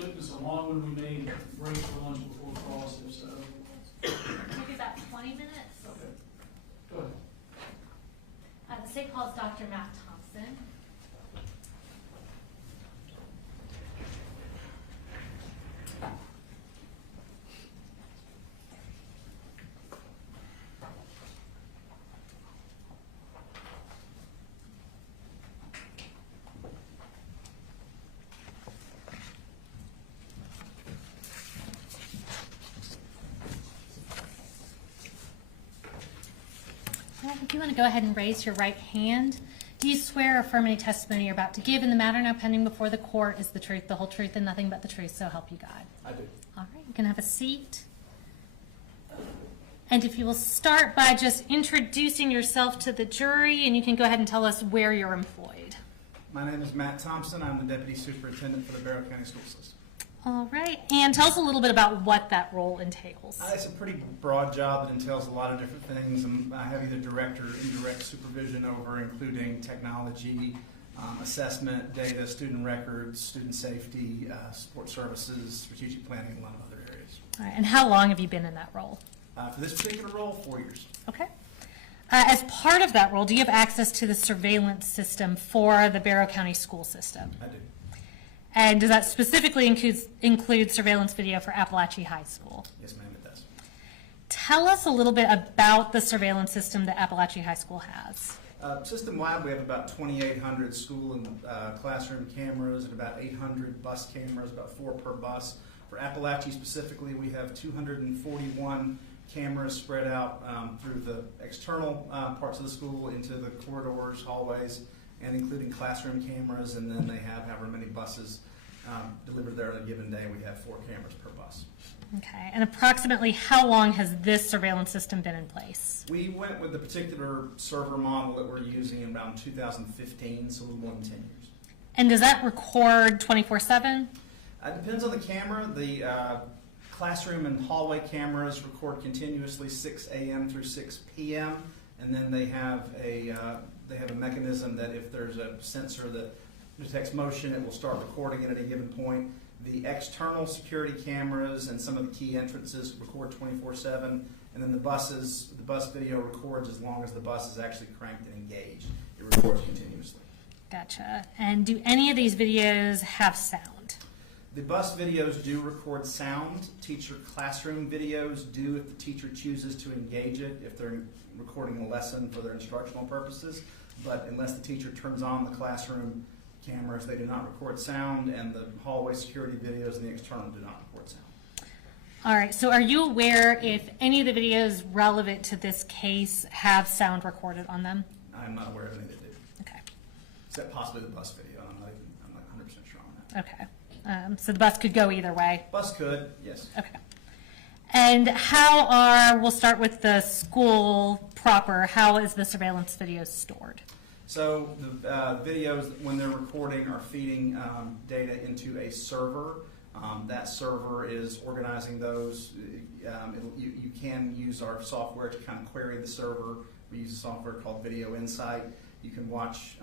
took this a long one. We made break for lunch before cross, if so. Maybe about 20 minutes. Okay. Go ahead. The state calls Dr. Matt Thompson. If you want to go ahead and raise your right hand, do you swear or affirm any testimony you're about to give in the matter now pending before the court is the truth, the whole truth, and nothing but the truth, so help you God? I do. All right, you can have a seat. And if you will start by just introducing yourself to the jury, and you can go ahead and tell us where you're employed. My name is Matt Thompson. I'm the Deputy Superintendent for the Barrow County School System. All right, and tell us a little bit about what that role entails. It's a pretty broad job that entails a lot of different things. I have either direct or indirect supervision over, including technology, assessment, data, student records, student safety, support services, strategic planning, and a lot of other areas. All right, and how long have you been in that role? For this particular role, 4 years. Okay. As part of that role, do you have access to the surveillance system for the Barrow County school system? I do. And does that specifically include surveillance video for Apalachee High School? Yes, ma'am, it does. Tell us a little bit about the surveillance system that Apalachee High School has. System-wide, we have about 2,800 school and classroom cameras and about 800 bus cameras, about 4 per bus. For Apalachee specifically, we have 241 cameras spread out through the external parts of the school into the corridors, hallways, and including classroom cameras, and then they have however many buses delivered there on a given day. We have 4 cameras per bus. Okay, and approximately how long has this surveillance system been in place? We went with the particular server model that we're using in around 2015, so a little more than 10 years. And does that record 24/7? It depends on the camera. The classroom and hallway cameras record continuously 6 a.m. through 6 p.m., and then they have a mechanism that if there's a sensor that detects motion, it will start recording it at a given point. The external security cameras and some of the key entrances record 24/7, and then the bus video records as long as the bus is actually cranked and engaged. It records continuously. Gotcha. And do any of these videos have sound? The bus videos do record sound. Teacher classroom videos do if the teacher chooses to engage it, if they're recording a lesson for their instructional purposes. But unless the teacher turns on the classroom cameras, they do not record sound, and the hallway security videos and the external do not record sound. All right, so are you aware if any of the videos relevant to this case have sound recorded on them? I'm not aware of any that do. Okay. Except possibly the bus video. I'm not 100% sure on that. Okay. So the bus could go either way? Bus could, yes. Okay. And we'll start with the school proper, how is the surveillance video stored? So the videos, when they're recording, are feeding data into a server. That server is organizing those. You can use our software to kind of query the server. We use a software called Video Insight. You can watch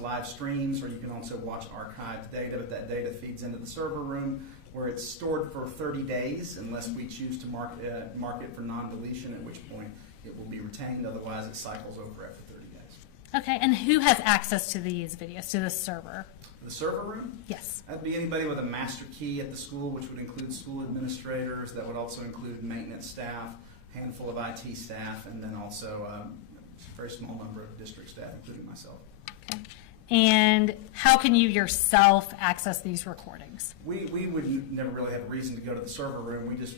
live streams, or you can also watch archived data, but that data feeds into the server room where it's stored for 30 days unless we choose to mark it for non-deletion, at which point it will be retained. Otherwise, it cycles over after 30 days. Okay, and who has access to these videos, to the server? The server room? Yes. That'd be anybody with a master key at the school, which would include school administrators. That would also include maintenance staff, a handful of IT staff, and then also a very small number of district staff, including myself. Okay. And how can you yourself access these recordings? We would never really have a reason to go to the server room. We just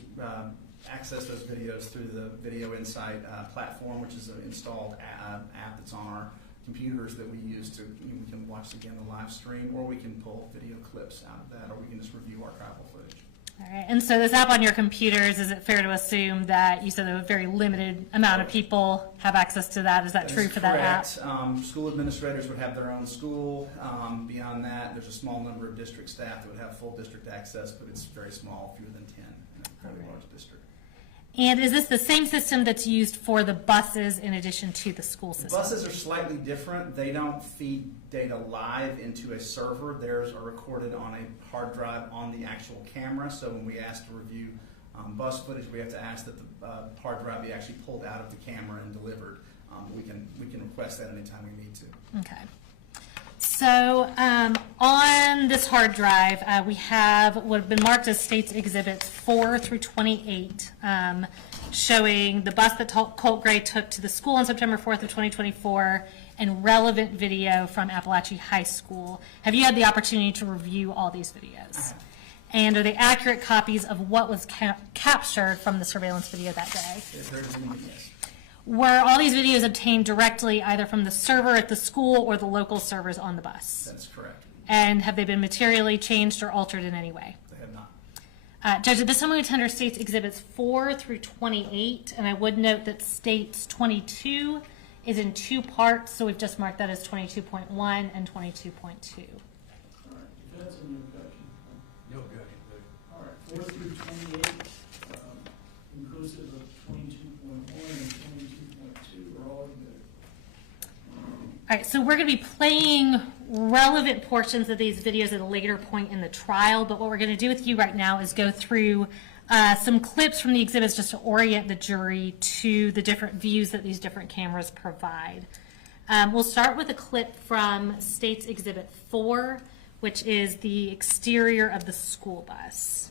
access those videos through the Video Insight platform, which is an installed app that's on our computers that we use to, we can watch again the live stream, or we can pull video clips out of that, or we can just review archival footage. All right, and so this app on your computers, is it fair to assume that you said a very limited amount of people have access to that? Is that true for that app? School administrators would have their own school. Beyond that, there's a small number of district staff that would have full district access, but it's very small, fewer than 10 in a fairly large district. And is this the same system that's used for the buses in addition to the school system? Buses are slightly different. They don't feed data live into a server. Theirs are recorded on a hard drive on the actual camera. So when we ask to review bus footage, we have to ask that the hard drive be actually pulled out of the camera and delivered. We can request that anytime we need to. Okay. So on this hard drive, we have what have been marked as States Exhibits 4 through 28, showing the bus that Colt Gray took to the school on September 4th of 2024, and relevant video from Apalachee High School. Have you had the opportunity to review all these videos? I have. And are they accurate copies of what was captured from the surveillance video that day? Yes. Were all these videos obtained directly either from the server at the school or the local servers on the bus? That's correct. And have they been materially changed or altered in any way? They have not. Judge, at this time we attend our States Exhibits 4 through 28, and I would note that States 22 is in 2 parts, so we've just marked that as 22.1 and 22.2. All right, defense and objection. No objection. All right, 4 through 28, inclusive of 22.1 and 22.2 are all good. All right, so we're going to be playing relevant portions of these videos at a later point in the trial, but what we're going to do with you right now is go through some clips from the exhibits just to orient the jury to the different views that these different cameras provide. We'll start with a clip from States Exhibit 4, which is the exterior of the school bus.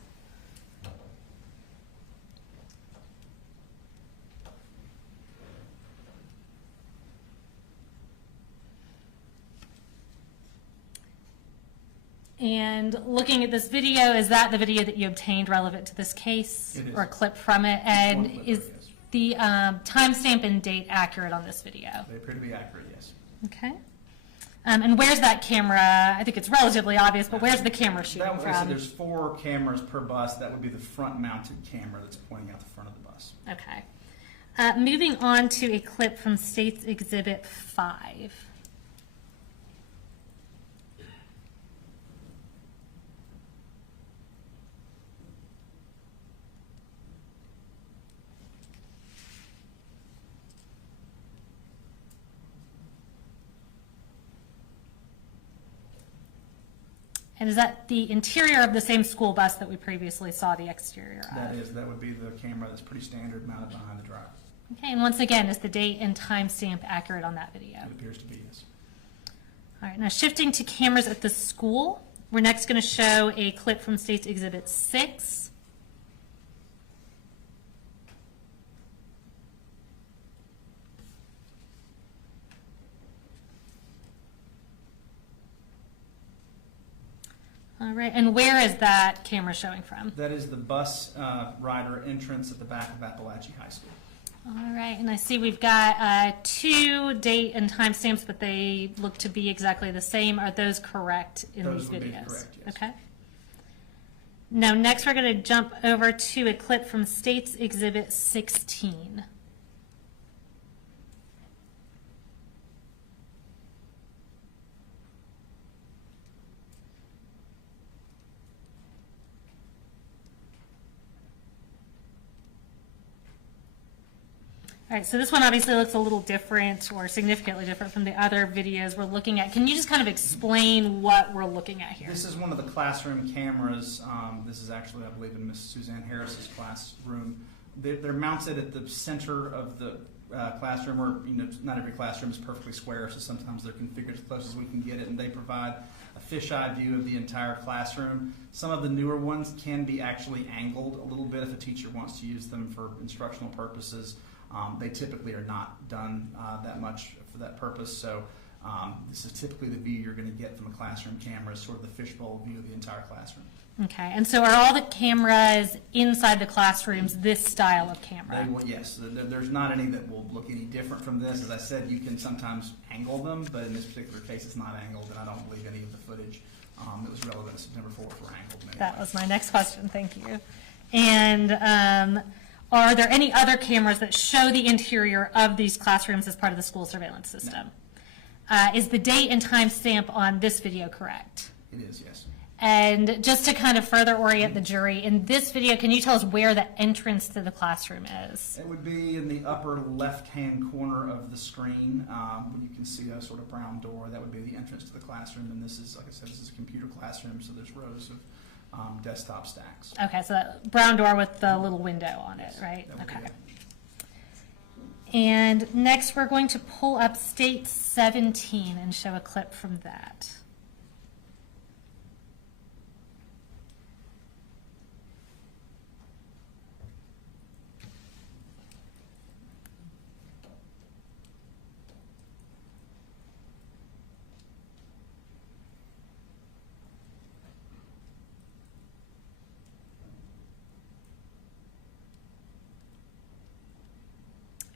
And looking at this video, is that the video that you obtained relevant to this case? It is. Or a clip from it? And One clip, is yes. the timestamp and date accurate on this video? They appear to be accurate, yes. Okay. And where's that camera? I think it's relatively obvious, but where's the camera shooting That, so from? there's 4 cameras per bus. That would be the front-mounted camera that's pointing out the front of the bus. Okay. Moving on to a clip from States Exhibit 5. And is that the interior of the same school bus that we previously saw the exterior of? That would be the camera that's pretty standard mounted behind the driver. Okay, and once again, is the date and timestamp accurate on that video? It appears to be, yes. All right, now shifting to cameras at the school, we're next going to show a clip from States Exhibit 6. All right, and where is that camera showing from? That is the bus rider entrance at the back of Apalachee High School. All right, and I see we've got 2 date and timestamps, but they look to be exactly the same. Are those correct in Those these would be videos? correct, yes. Okay. Now, next we're going to jump over to a clip from States Exhibit 16. All right, so this one obviously looks a little different or significantly different from the other videos we're looking at. Can you just kind of explain what we're looking at here? This is one of the classroom cameras. This is actually, I believe, in Miss Suzanne Harris's classroom. They're mounted at the center of the classroom, or not every classroom is perfectly square, so sometimes they're configured as close as we can get it, and they provide a fisheye view of the entire classroom. Some of the newer ones can be actually angled a little bit if a teacher wants to use them for instructional purposes. They typically are not done that much for that purpose, so this is typically the view you're going to get from a classroom camera, sort of the fishbowl view of the entire classroom. Okay, and so are all the cameras inside the classrooms this style of camera? Yes, there's not any that will look any different from this. As I said, you can sometimes angle them, but in this particular case it's not angled, and I don't believe any of the footage that was relevant to September 4th were angled. Anyway. That was my next question, thank you. And are there any other cameras that show the interior of these classrooms as part of the school surveillance system? No. Is the date and time stamp on this video correct? It is, yes. And just to kind of further orient the jury, in this video, can you tell us where the entrance to the classroom is? It would be in the upper left-hand corner of the screen. When you can see a sort of brown door, that would be the entrance to the classroom. And this is, like I said, this is a computer classroom, so there's rows of desktop stacks. Okay, so that brown door with the little window on it, right? That would be Okay. it. And next, we're going to pull up State 17 and show a clip from that.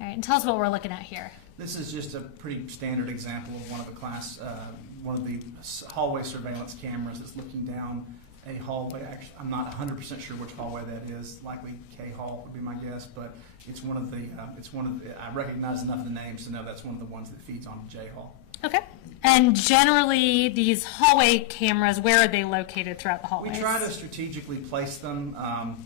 All right, and tell us what we're looking at here. This is just a pretty standard example of one of the hallway surveillance cameras that's looking down a hallway. Actually, I'm not 100% sure which hallway that is. Likely K Hall would be my guess, but it's one of the. I recognize enough of the names to know that's one of the ones that feeds onto J Hall. Okay. And generally, these hallway cameras, where are they located throughout the hallways? We try to strategically place them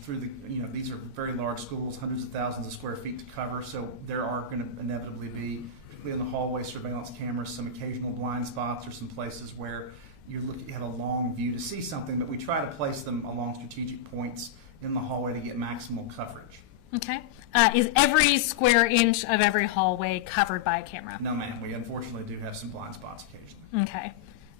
through the, these are very large schools, hundreds of thousands of square feet to cover, so there are going to inevitably be, particularly in the hallway surveillance cameras, some occasional blind spots or some places where you have a long view to see something, but we try to place them along strategic points in the hallway to get maximal coverage. Okay. Is every square inch of every hallway covered by a camera? No, ma'am. We unfortunately do have some blind spots occasionally. Okay.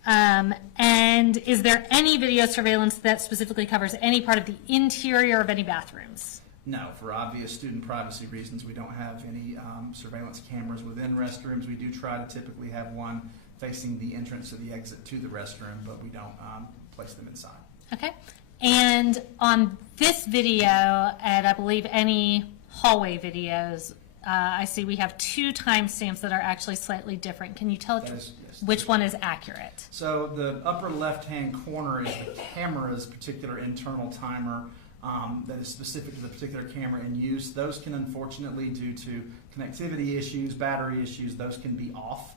And is there any video surveillance that specifically covers any part of the interior of any bathrooms? No, for obvious student privacy reasons, we don't have any surveillance cameras within restrooms. We do try to typically have one facing the entrance or the exit to the restroom, but we don't place them inside. Okay. And on this video, and I believe any hallway videos, I see we have 2 timestamps that are actually slightly different. Can you tell Yes. which one is accurate? So the upper left-hand corner is the camera's particular internal timer that is specific to the particular camera in use. Those can, unfortunately, due to connectivity issues, battery issues, those can be off.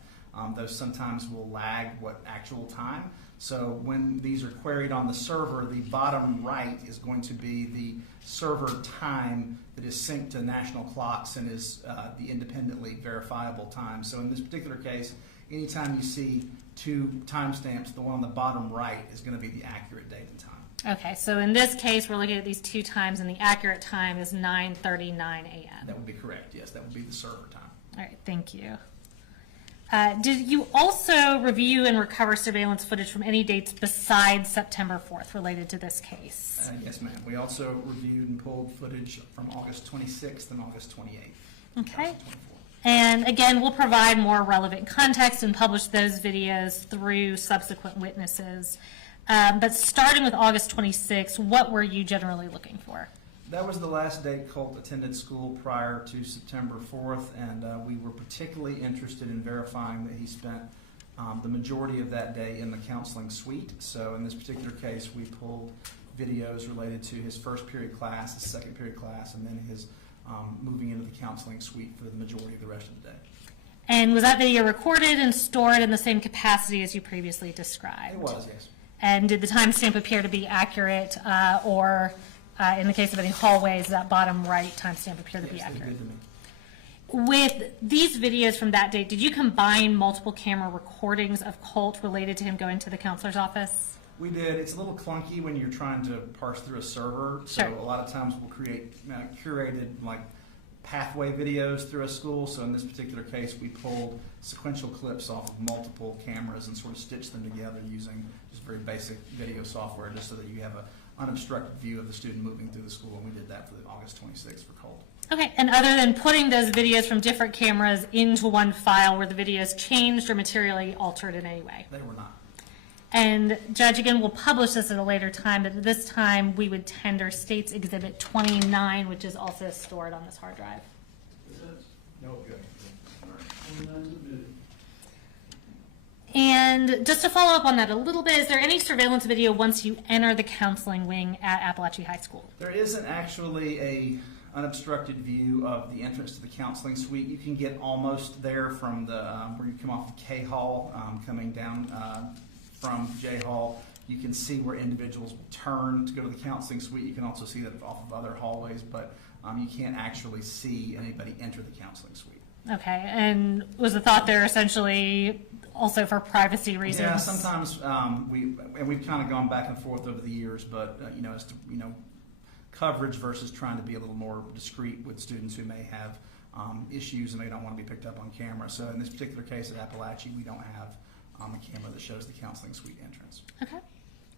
Those sometimes will lag what actual time. So when these are queried on the server, the bottom right is going to be the server time that is synced to national clocks and is the independently verifiable time. So in this particular case, anytime you see 2 timestamps, the one on the bottom right is going to be the accurate date and time. Okay, so in this case, we're looking at these 2 times, and the accurate time is 9:39 a.m. That would be correct, yes. That would be the server time. All right, thank you. Did you also review and recover surveillance footage from any dates besides September 4th related to this case? Yes, ma'am. We also reviewed and pulled footage from August 26th and August 28th. Okay. 2024. And again, we'll provide more relevant context and publish those videos through subsequent witnesses. But starting with August 26th, what were you generally looking for? That was the last day Colt attended school prior to September 4th, and we were particularly interested in verifying that he spent the majority of that day in the counseling suite. So in this particular case, we pulled videos related to his first period class, his second period class, and then his moving into the counseling suite for the majority of the rest of the day. And was that video recorded and stored in the same capacity as you previously described? It was, yes. And did the timestamp appear to be accurate, or in the case of any hallways, that bottom right timestamp appear to be Yes, they accurate? did to me. With these videos from that date, did you combine multiple camera recordings of Colt related to him going to the counselor's office? We did. It's a little clunky when you're trying to parse through a server. So Sure. a lot of times we'll create curated pathway videos through a school. So in this particular case, we pulled sequential clips off of multiple cameras and sort of stitched them together using just very basic video software, just so that you have an unobstructed view of the student moving through the school. And we did that for the August 26th for Colt. Okay, and other than putting those videos from different cameras into one file, were the videos changed or materially altered in any way? They were not. And Judge, again, we'll publish this at a later time, but at this time, we would tender State's Exhibit 29, which is also stored on this hard drive. Is that, No, good. all right, 29 submitted. And just to follow up on that a little bit, is there any surveillance video once you enter the counseling wing at Apalachee High School? There isn't actually a unobstructed view of the entrance to the counseling suite. You can get almost there from the where you come off the K Hall, coming down from J Hall. You can see where individuals will turn to go to the counseling suite. You can also see that off of other hallways, but you can't actually see anybody enter the counseling suite. Okay, and was the thought there essentially also for privacy reasons? Yeah, sometimes we've kind of gone back and forth over the years, but as to coverage versus trying to be a little more discreet with students who may have issues and they don't want to be picked up on camera. So in this particular case at Apalachee, we don't have a camera that shows the counseling suite entrance. Okay.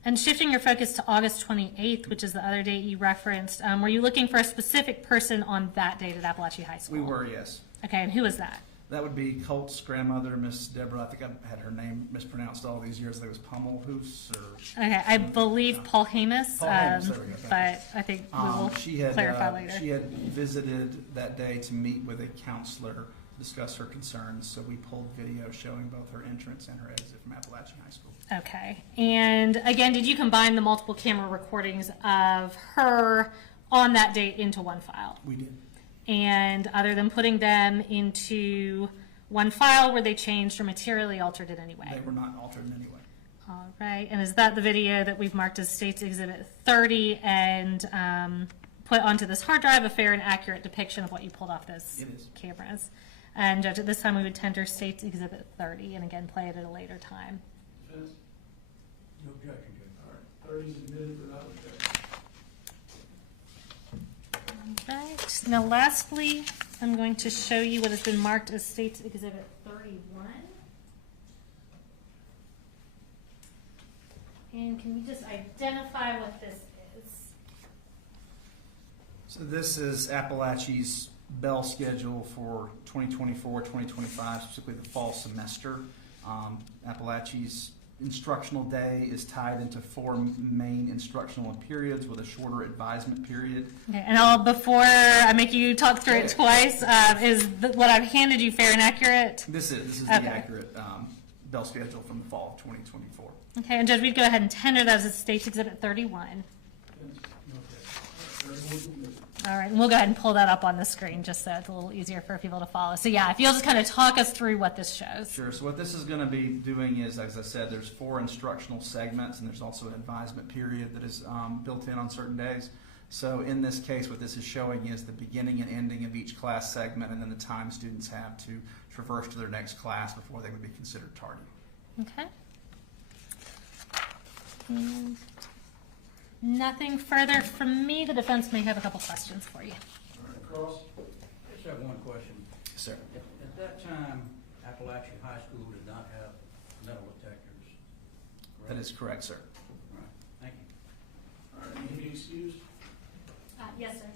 And shifting your focus to August 28th, which is the other date you referenced, were you looking for a specific person on that date at Apalachee High School? We were, yes. Okay, and who was that? That would be Colt's grandmother, Miss Deborah. I think I had her name mispronounced all these years. I think it was Pummelhoose or... Okay, I believe Paul Hamus, Paul Hamus, there we go. but I think we will clarify later. She had visited that day to meet with a counselor to discuss her concerns, so we pulled video showing both her entrance and her exit from Apalachee High School. Okay, and again, did you combine the multiple camera recordings of her on that date into one file? We did. And other than putting them into one file, were they changed or materially altered in any way? They were not altered in any way. All right, and is that the video that we've marked as State's Exhibit 30 and put onto this hard drive, a fair and accurate depiction of what you pulled off those cameras? And Judge, at this time we would tender State's Exhibit 30 and again play it at a later time. Defense? No objection, Judge. All right, 30 is admitted without objection. All right, now lastly, I'm going to show you what has been marked as State's Exhibit 31. And can you just identify what this is? So this is Apalachee's bell schedule for 2024-2025, specifically the fall semester. Appalachee's instructional day is tied into 4 main instructional periods with a shorter advisement period. Okay, and before I make you talk through it twice, what I've handed you fair and accurate? This is Okay. the accurate bell schedule from the fall of 2024. Okay, and Judge, we'd go ahead and tender that as State's Exhibit 31. Defense? No objection. All right, 31 is admitted. All right, and we'll go ahead and pull that up on the screen just so it's a little easier for people to follow. So yeah, if you'll just kind of talk us through what this shows. Sure. So what this is going to be doing is, as I said, there's 4 instructional segments, and there's also an advisement period that is built in on certain days. So in this case, what this is showing is the beginning and ending of each class segment, and then the time students have to traverse to their next class before they would be considered tardy. Okay. And nothing further from me. The defense may have a couple questions for you. All right, Cross? I just have one question. Yes, sir. At that time, Apalachee High School did not have metal detectors. That is correct, sir. Right. Thank you. All right, need to be excused? Yes, sir.